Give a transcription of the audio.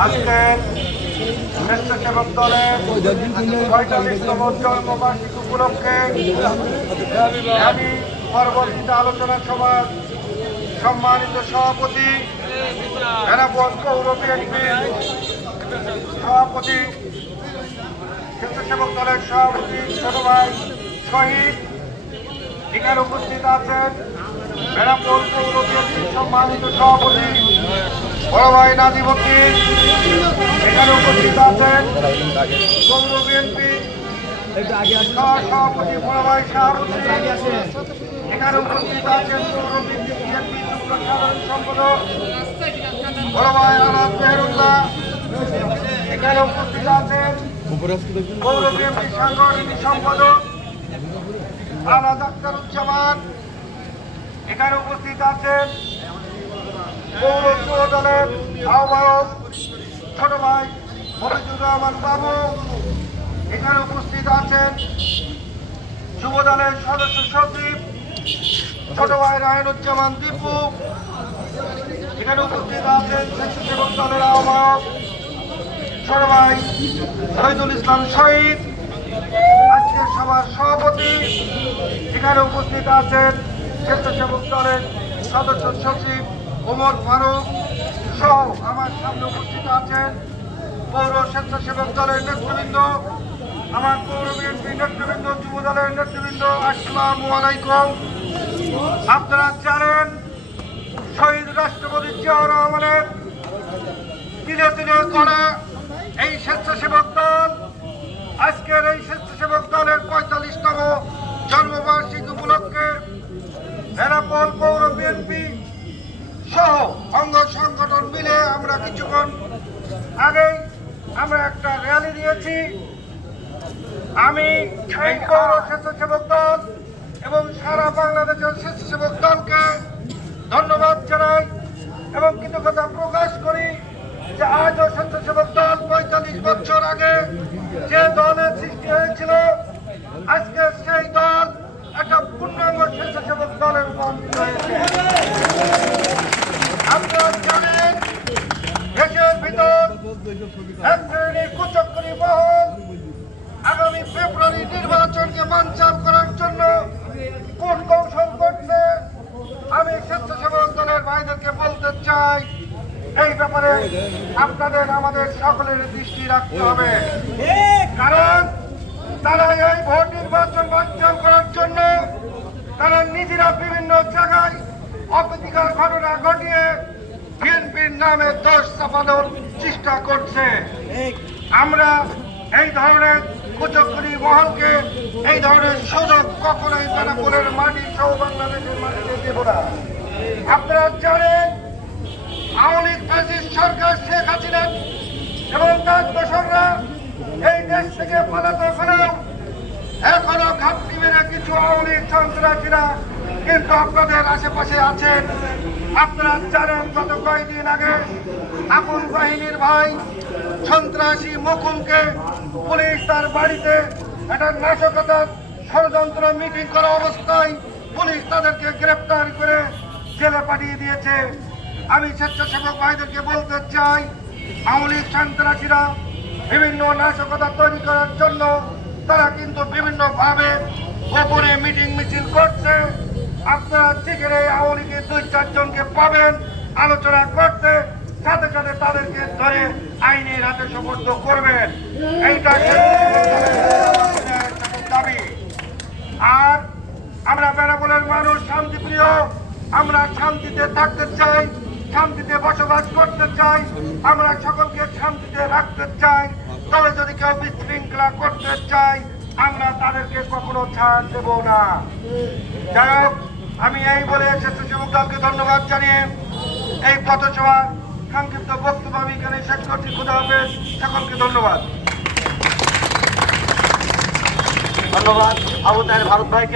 আজকের স্বেচ্ছাসেবক দলের ৪৫তম জন্মবার্ষিকী উপলক্ষে আমি পরবর্তীতে আলোচনা সভার সম্মানিত সভাপতি বেনাপোল পৌর বিএনপির সভাপতি, স্বেচ্ছাসেবক দলের সভাপতি ছোট ভাই শহীদ, এখানে উপস্থিত আছেন বেনাপোল পৌর বিএনপির সম্মানিত সভাপতি বড় ভাই নাজিব উদ্দিন, এখানে উপস্থিত আছেন পৌর বিএনপি সভাপতি বড় ভাই শাহাবুদ্দিন, এখানে উপস্থিত আছেন পৌর বিএনপি যুগ্ম সাধারণ সম্পাদক বড় ভাই আনাদ মেহরুল্লাহ, এখানে উপস্থিত আছেন পৌর বিএনপি সাংগঠনিক সম্পাদক আনাদ আখতারুজ্জামান, এখানে উপস্থিত আছেন পৌর যুব দলের আহ্বায়ক ছোট ভাই মফিজুর রহমান বাবু, এখানে উপস্থিত আছেন যুব দলের সদস্য সচিব ছোট ভাই রায়নুজ্জামান দীপু, এখানে উপস্থিত আছেন স্বেচ্ছাসেবক দলের আহ্বায়ক ছোট ভাই শহীদুল ইসলাম শহীদ, আজকের সভার সভাপতি, এখানে উপস্থিত আছেন স্বেচ্ছাসেবক দলের সদস্য সচিব ওমর ফারুক সহ আমার সামনে উপস্থিত আছেন পৌর স্বেচ্ছাসেবক দলের নেতৃবৃন্দ, আমার পৌর বিএনপি নেতৃবৃন্দ, যুব দলের নেতৃবৃন্দ, আসসালামু আলাইকুম। আপনারা জানেন শহীদ রাষ্ট্রপতি জিয়াউর রহমানের তিলে তিলে গড়া এই স্বেচ্ছাসেবক দল আজকের এই স্বেচ্ছাসেবক দলের ৪৫তম জন্মবার্ষিকী উপলক্ষে বেনাপোল পৌর বিএনপি সহ অঙ্গ সংগঠন মিলে আমরা কিছুক্ষণ আগেই আমরা একটা র্যালি দিয়েছি। আমি এই পৌর স্বেচ্ছাসেবক দল এবং সারা বাংলাদেশের স্বেচ্ছাসেবক দলকে ধন্যবাদ জানাই এবং কৃতজ্ঞতা প্রকাশ করি যে আজও স্বেচ্ছাসেবক দল ৪৫ বছর আগে যে দলের সৃষ্টি হয়েছিল আজকে সেই দল একটা পূর্ণাঙ্গ স্বেচ্ছাসেবক দলে রূপান্তরিত হয়েছে। আপনারা জানেন দেশের ভিতর এক শ্রেণীর কুচক্রী মহল আগামী ফেব্রুয়ারি নির্বাচনকে বানচাল করার জন্য কোন কৌশল করছে। আমি স্বেচ্ছাসেবক দলের ভাইদেরকে বলতে চাই এই ব্যাপারে আপনাদের আমাদের সকলের দৃষ্টি রাখতে হবে, কারণ তারা এই ভোট নির্বাচন বানচাল করার জন্য তারা নিজেরা বিভিন্ন জায়গায় অপ্রীতিকর ঘটনা ঘটিয়ে বিএনপির নামে দোষ চাপানোর চেষ্টা করছে। আমরা এই ধরনের কুচক্রী মহলকে এই ধরনের সুযোগ কখনোই বেনাপোলের মাটি সহ বাংলাদেশের মাটিতে দেব না। আপনারা জানেন আওয়ামী লীগ ফ্যাসিস্ট সরকার শেখ হাসিনা এবং তার দোসররা এই দেশ থেকে পালাতে হলেও এখনো ঘাপটি মেরে কিছু আওয়ামী লীগ সন্ত্রাসীরা কিন্তু আপনাদের আশেপাশে আছেন। আপনারা জানেন গত কয়েকদিন আগে আগুন বাহিনীর ভাই সন্ত্রাসী মুকুলকে পুলিশ তার বাড়িতে একটা নাশকতার ষড়যন্ত্র মিটিং করা অবস্থায় পুলিশ তাদেরকে গ্রেপ্তার করে জেলে পাঠিয়ে দিয়েছে। আমি স্বেচ্ছাসেবক ভাইদেরকে বলতে চাই আওয়ামী লীগ সন্ত্রাসীরা বিভিন্ন নাশকতা তৈরি করার জন্য তারা কিন্তু বিভিন্নভাবে গোপনে মিটিং মিছিল করছে। আপনারা যেখানে আওয়ামী লীগের ২-৪ জনকে পাবেন আলোচনা করতে, সাথে সাথে তাদেরকে ধরে আইনের হাতে সোপর্দ করবেন, এইটা দাবি। আর আমরা বেনাপোলের মানুষ শান্তিপ্রিয়, আমরা শান্তিতে থাকতে চাই, শান্তিতে বসবাস করতে চাই, আমরা সকলকে শান্তিতে রাখতে চাই। তবে যদি কেউ বিশৃঙ্খলা করতে চাই আমরা তাদেরকে কখনো ছাড় দেব না। যাই হোক, আমি এই বলে স্বেচ্ছাসেবক দলকে ধন্যবাদ জানিয়ে এই পথসভার সংক্ষিপ্ত বক্তব্য আমি এখানে শেষ করছি। খুদা হাফেজ, সকলকে ধন্যবাদ। ধন্যবাদ আবু তাহের ভারত ভাইকে।